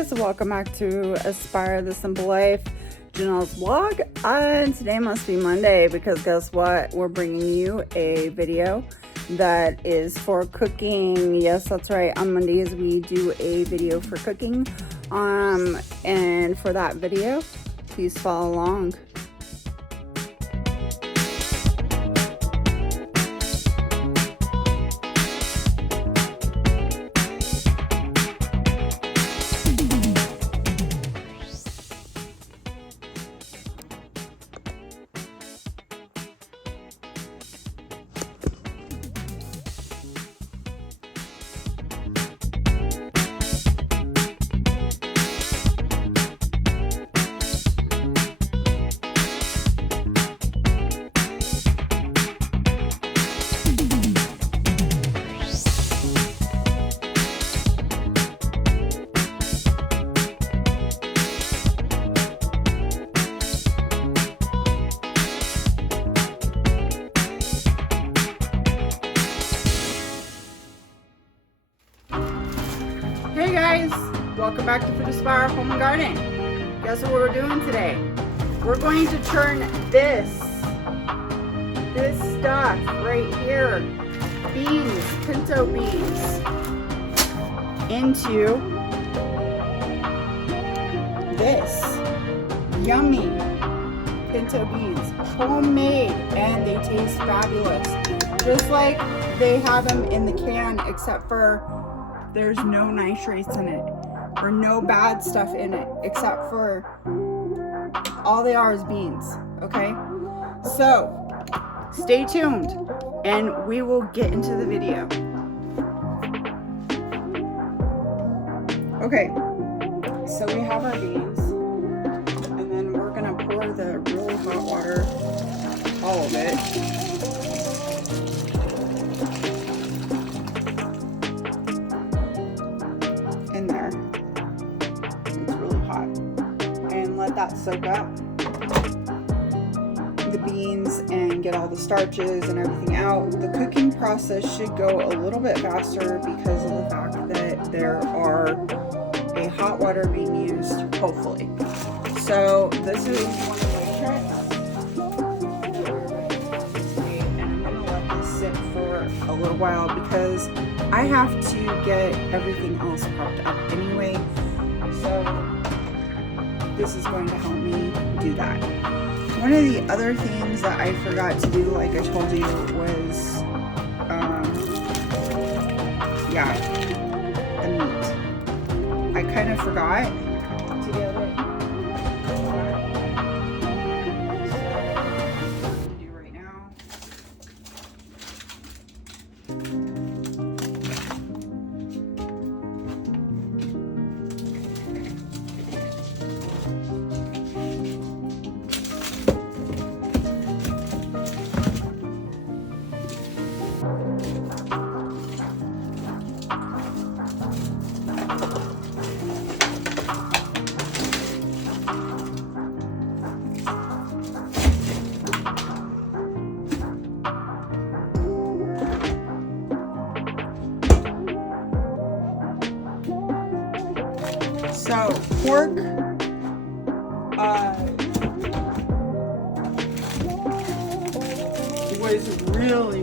guys, welcome back to Aspire the Simple Life, Janelle's vlog. And today must be Monday because guess what? We're bringing you a video that is for cooking. Yes, that's right. On Mondays we do a video for cooking. And for that video, please follow along. Hey guys, welcome back to Aspire Home and Garden. Guess what we're doing today? We're going to turn this stuff right here, beans, pinto beans, into this yummy pinto beans, homemade, and they taste fabulous. Just like they have them in the can, except for there's no nitrates in it or no bad stuff in it, except for all they are is beans. Okay, so stay tuned and we will get into the video. Okay, so we have our beans, and then we're gonna pour the really hot water, all of it. In there. It's really hot. And let that soak up the beans and get all the starches and everything out. The cooking process should go a little bit faster because of the fact that there are a hot water being used, hopefully. So this is one of my tricks. And I'm gonna let this sit for a little while because I have to get everything else prepped up anyway, so this is going to help me do that. One of the other things that I forgot to do, like I told you, was, the meat. I kind of forgot to get it. So pork was really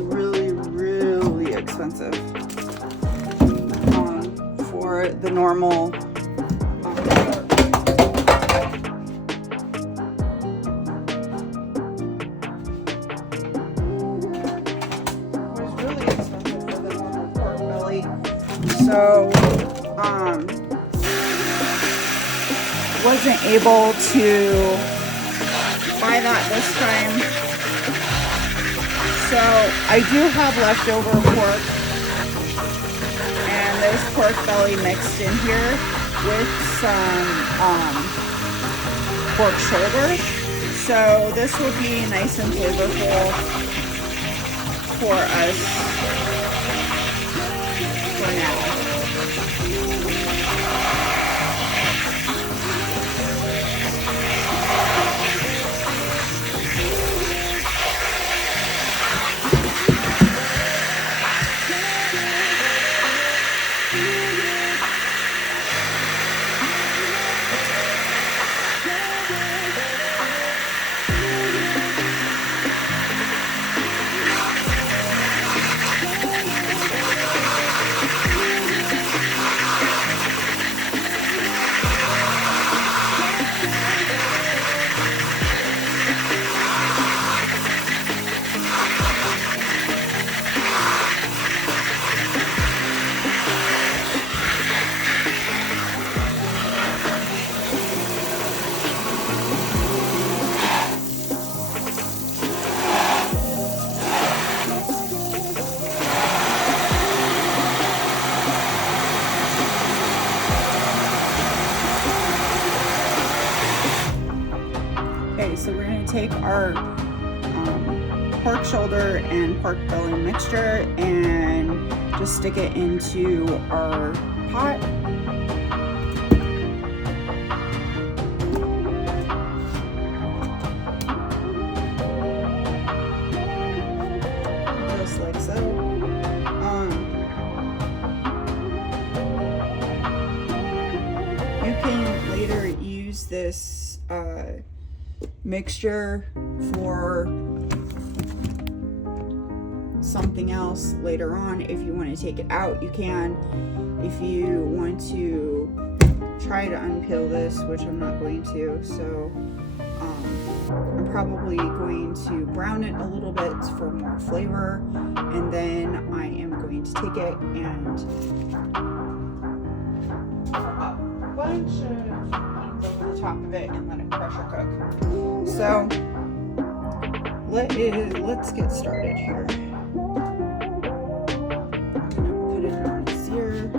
expensive for the normal pork belly. So wasn't able to buy that this time, so I do have leftover pork, and there's pork belly mixed in here with some pork shoulder, so this will be nice and flavorful for us for now. take our pork shoulder and pork belly mixture and just stick it into our pot. Just like so. You can later use this mixture for something else later on. If you want to take it out, you can. If you want to try to unpeel this, which I'm not going to, so I'm probably going to brown it a little bit for more flavor, and then I am going to take it and a bunch of beans over the top of it and let it pressure cook. So let's get started here. Put it on the sear.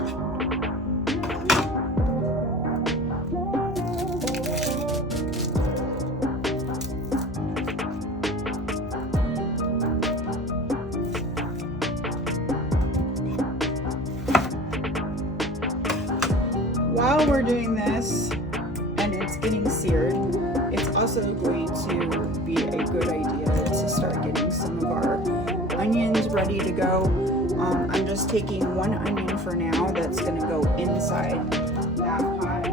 While we're doing this and it's getting seared, it's also going to be a good idea to start getting some of our onions ready to go. I'm just taking one onion for now that's going to go inside that pot.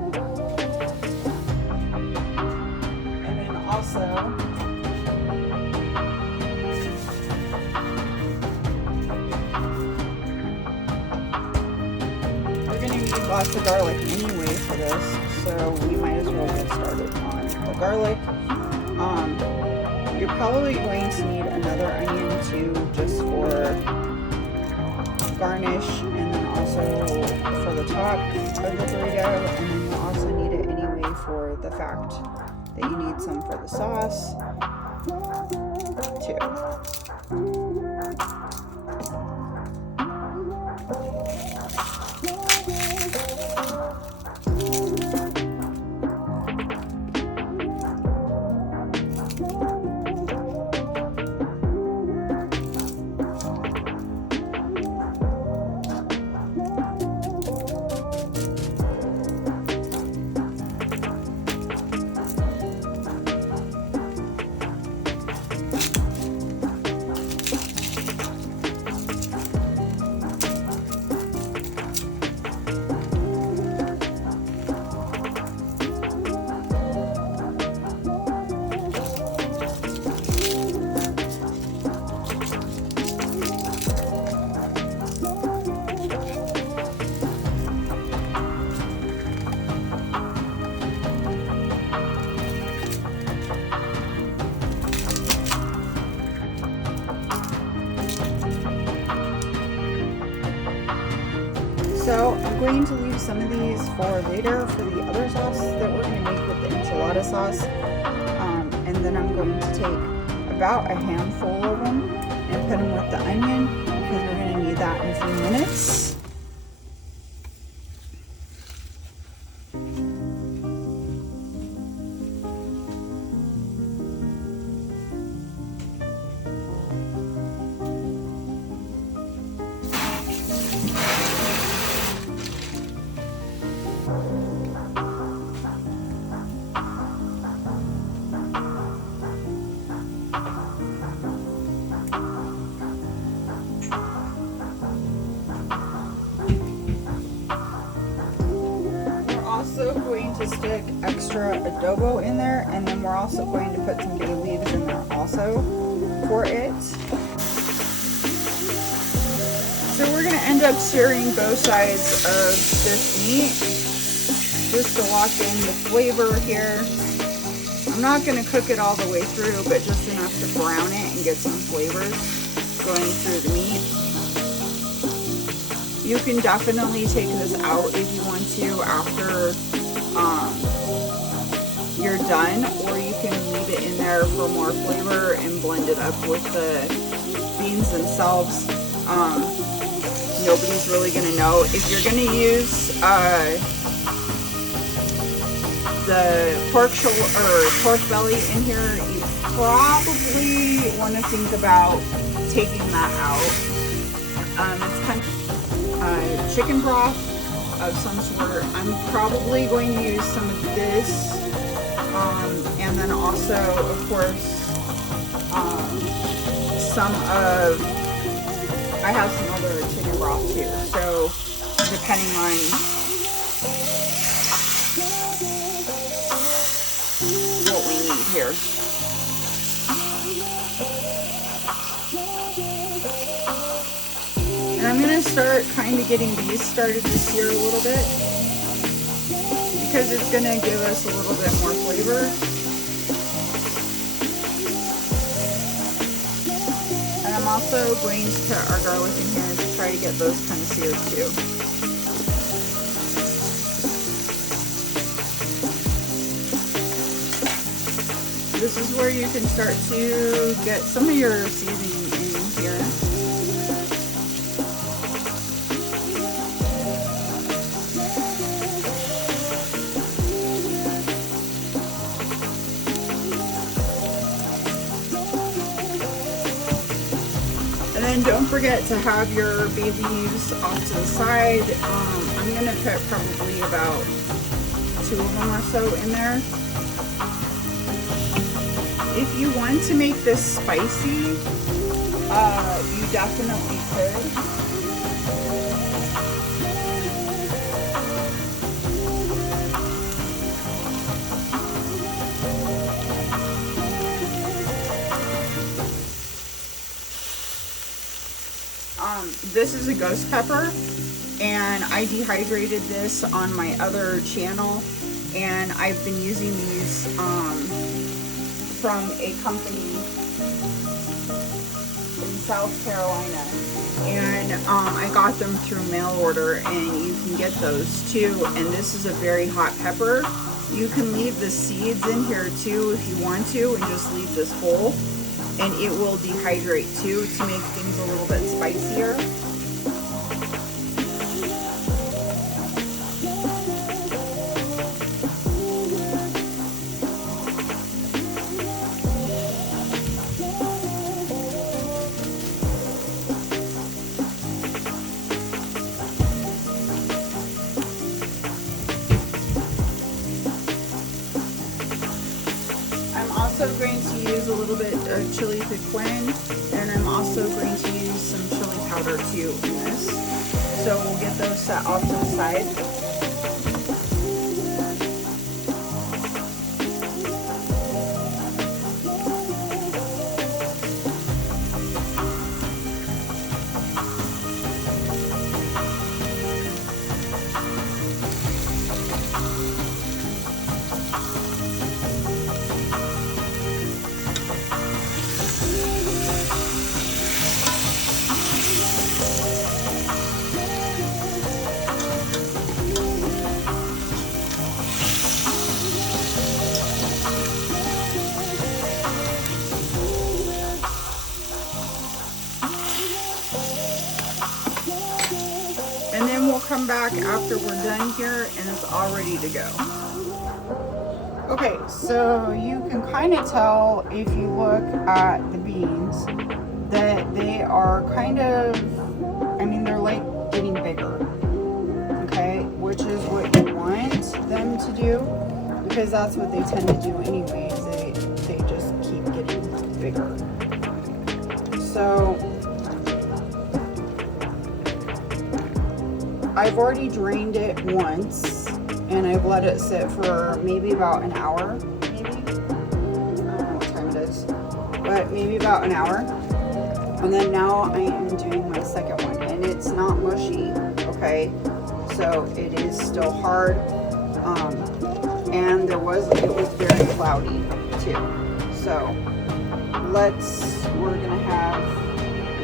And then also we're going to need lots of garlic anyway for this, so we might as well get started on the garlic. You're probably going to need another onion too, just for garnish, and then also for the top of the burrito, and then you'll also need it anyway for the fact that you need some for the sauce too. So I'm going to leave some of these for later for the other sauce that we're going to make with the enchilada sauce. And then I'm going to take about a handful of them and put them with the onion, because we're going to need that in a few minutes. Going to stick extra adobo in there, and then we're also going to put some bay leaves in there also for it. So we're going to end up searing both sides of this meat just to lock in the flavor here. I'm not going to cook it all the way through, but just enough to brown it and get some flavors going through the meat. You can definitely take this out if you want to after you're done, or you can leave it in there for more flavor and blend it up with the beans themselves. Nobody's really going to know. If you're going to use the pork shoulder or pork belly in here, you probably want to think about taking that out. It's kind of chicken broth of some sort. I'm probably going to use some of this, and then also, of course, I have some other chicken broth too. So depending on what we need here. And I'm going to start kind of getting these started to sear a little bit because it's going to give us a little bit more flavor. And I'm also going to put our garlic in here to try to get those kind of seared too. This is where you can start to get some of your seasoning in here. And then don't forget to have your bay leaves off to the side. I'm going to put probably about 2 of them or so in there. If you want to make this spicy, you definitely could. This is a ghost pepper, and I dehydrated this on my other channel, and I've been using these from a company in South Carolina, and I got them through mail order, and you can get those too. And this is a very hot pepper. You can leave the seeds in here too if you want to, and just leave this whole, and it will dehydrate too to make things a little bit spicier. I'm also going to use a little bit of chili piquin, and I'm also going to use some chili powder too in this. So we'll get those set off to the side. And then we'll come back after we're done here and it's all ready to go. Okay, so you can kind of tell if you look at the beans that they are kind of, I mean, they're like getting bigger, okay, which is what you want them to do, because that's what they tend to do anyways. They just keep getting bigger. So I've already drained it once, and I've let it sit for maybe about an hour, maybe. I don't know what time it is, but maybe about an hour. And then now I am doing my second one, and it's not mushy, okay? So it is still hard, and it was very cloudy too. So we're gonna have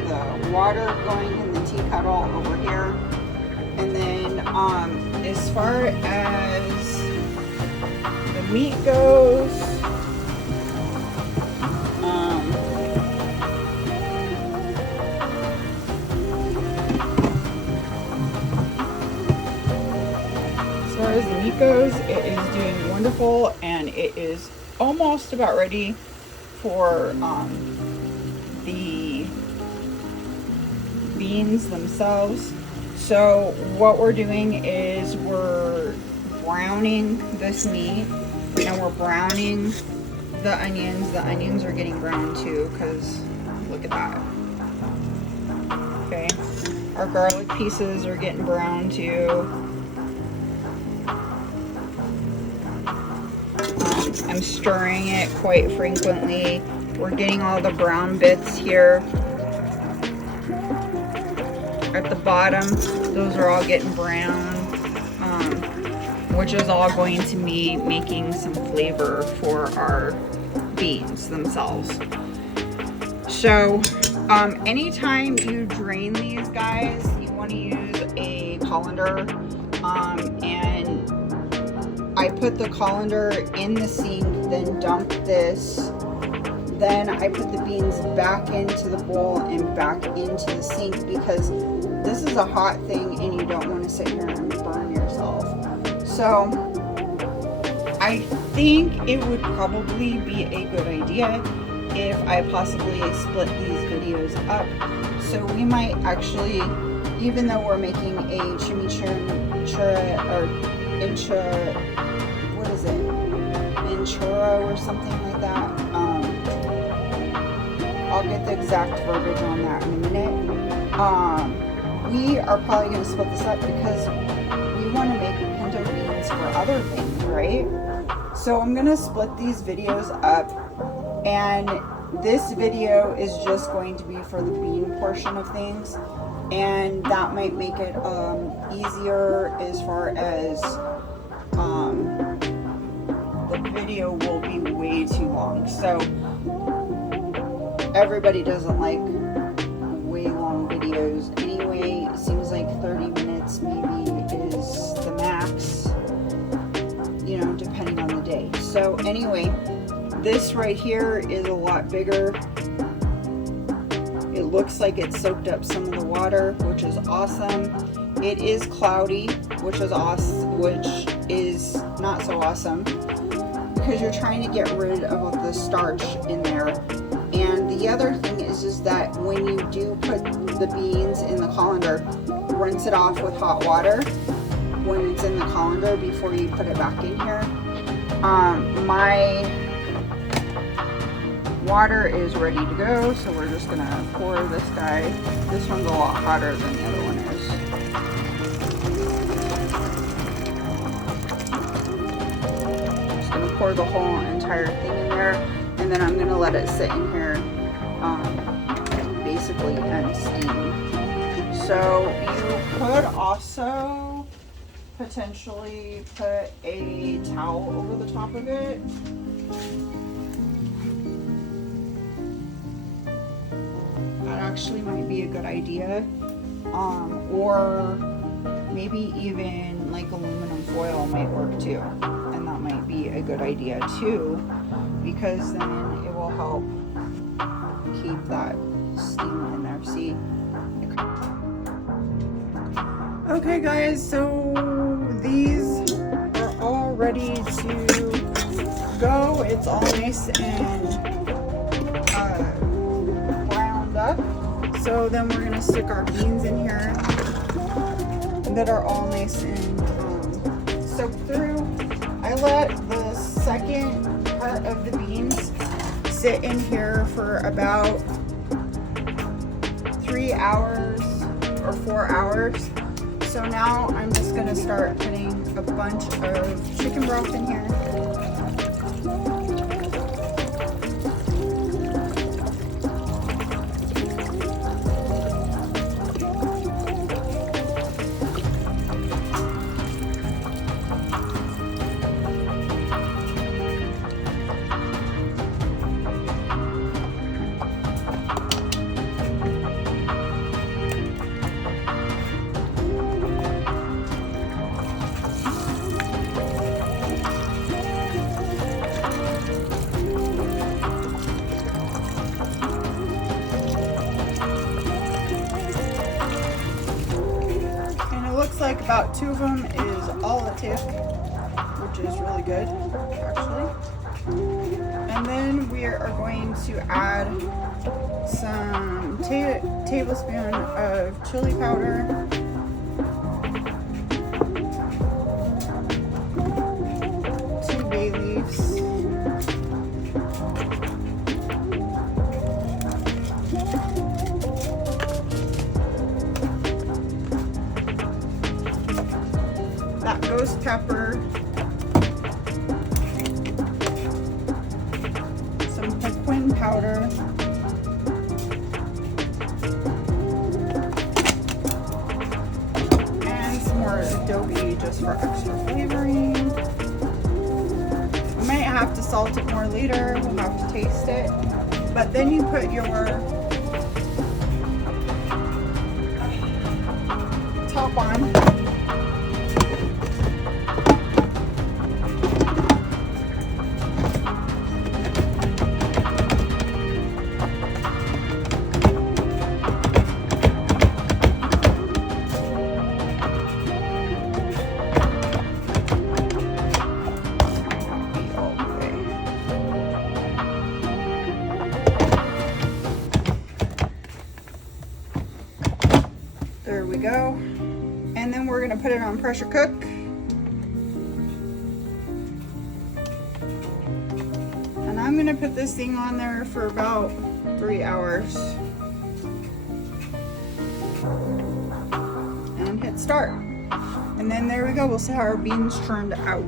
the water going in the tea kettle over here. And then as far as the meat goes, is doing wonderful, and it is almost about ready for the beans themselves. So what we're doing is we're browning this meat, and we're browning the onions. The onions are getting brown too, because look at that. Okay, our garlic pieces are getting brown too. I'm stirring it quite frequently. We're getting all the brown bits here at the bottom. Those are all getting brown, which is all going to be making some flavor for our beans themselves. So anytime you drain these guys, you want to use a colander, and I put the colander in the sink, then dump this. Then I put the beans back into the bowl and back into the sink, because this is a hot thing and you don't want to sit here and burn yourself. So I think it would probably be a good idea if I possibly split these videos up. So we might actually, even though we're making a Inchurro or something like that. I'll get the exact verbiage on that in a minute. We are probably going to split this up because we want to make pinto beans for other things, right? So I'm going to split these videos up, and this video is just going to be for the bean portion of things, and that might make it easier as far as the video will be way too long. So everybody doesn't like way long videos anyway. It seems like 30 minutes maybe is the max, you know, depending on the day. So anyway, this right here is a lot bigger. It looks like it soaked up some of the water, which is awesome. It is cloudy, which is awesome, which is not so awesome, because you're trying to get rid of the starch in there. And the other thing is that when you do put the beans in the colander, rinse it off with hot water when it's in the colander before you put it back in here. My water is ready to go, so we're just gonna pour this guy. This one's a lot hotter than the other one is. Just gonna pour the whole entire thing in there, and then I'm gonna let it sit in here basically and steam. So you could also potentially put a towel over the top of it. That actually might be a good idea. Or maybe even like aluminum foil might work too. And that might be a good idea too, because then it will help keep that steam in there. See? Okay guys, so these are all ready to go. It's all nice and browned up. So then we're gonna stick our beans in here that are all nice and soaked through. I let the second part of the beans sit in here for about 3 hours or 4 hours. So now I'm just gonna start putting a bunch of chicken broth in here. Like about 2 of them is all it took, which is really good, actually. And then we are going to add some tablespoon of chili powder, 2 bay leaves, that ghost pepper, some pequin powder, and some more adobe just for extra flavoring. We might have to salt it more later, we'll have to taste it. But then you put your top on. There we go. And then we're gonna put it on pressure cook. And I'm gonna put this thing on there for about 3 hours. And hit start. And then there we go, we'll see how our beans turned out.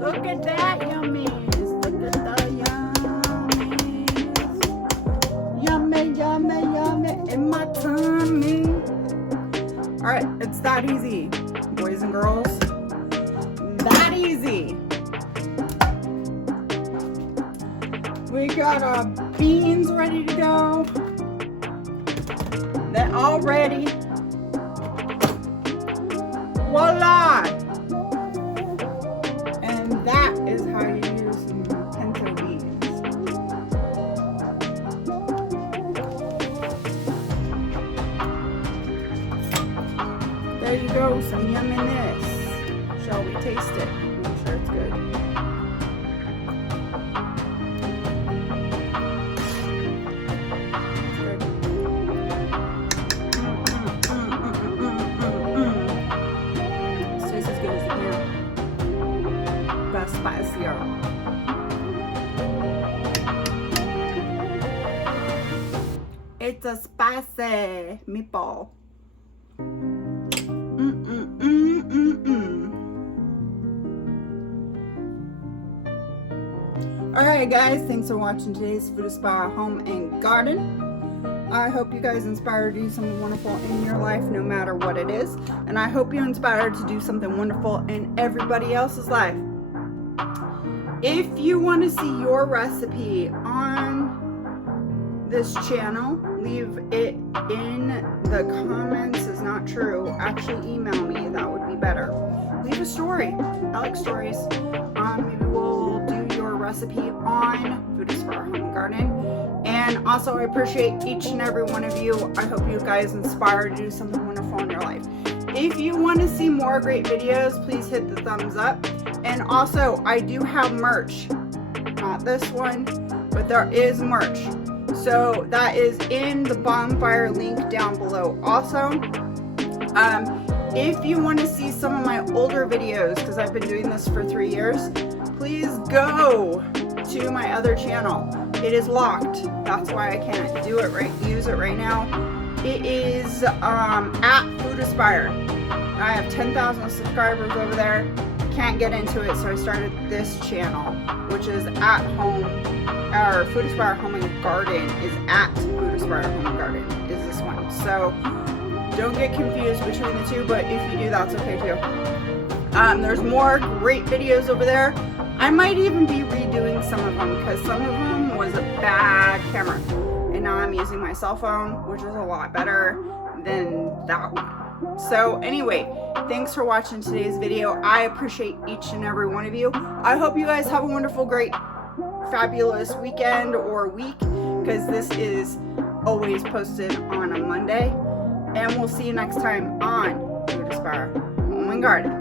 Look at that yummies. Look at the yummies. Yummy, yummy, yummy in my tummy. Alright, it's that easy, boys and girls. That easy. We got our beans ready to go. They're all ready. Voila! And that is how you use some pinto beans. There you go, some yumminess. Shall we taste it? Make sure it's good. Spicier. It's a spicy meatball. Alright guys, thanks for watching today's Food Aspire Home and Garden. I hope you guys inspired to do something wonderful in your life, no matter what it is. And I hope you're inspired to do something wonderful in everybody else's life. If you want to see your recipe on this channel, leave it in the comments is not true. Actually email me, that would be better. Leave a story. I like stories. Maybe we'll do your recipe on Food is for Our Home and Garden. And also I appreciate each and every one of you. I hope you guys inspire to do something wonderful in your life. If you want to see more great videos, please hit the thumbs up. And also I do have merch. Not this one, but there is merch. So that is in the bonfire link down below. Also, if you want to see some of my older videos, because I've been doing this for 3 years, please go to my other channel. It is locked. That's why I can't use it right now. It is at Food Aspire. I have 10,000 subscribers over there. Can't get into it, so I started this channel, which is at home. Our Food Aspire Home and Garden is at Food Aspire Home and Garden is this one. So don't get confused between the two, but if you do, that's okay too. There's more great videos over there. I might even be redoing some of them because some of them was a bad camera. And now I'm using my cell phone, which is a lot better than that one. So anyway, thanks for watching today's video. I appreciate each and every one of you. I hope you guys have a wonderful, great, fabulous weekend or week, because this is always posted on a Monday. And we'll see you next time on Food Aspire Home and Garden.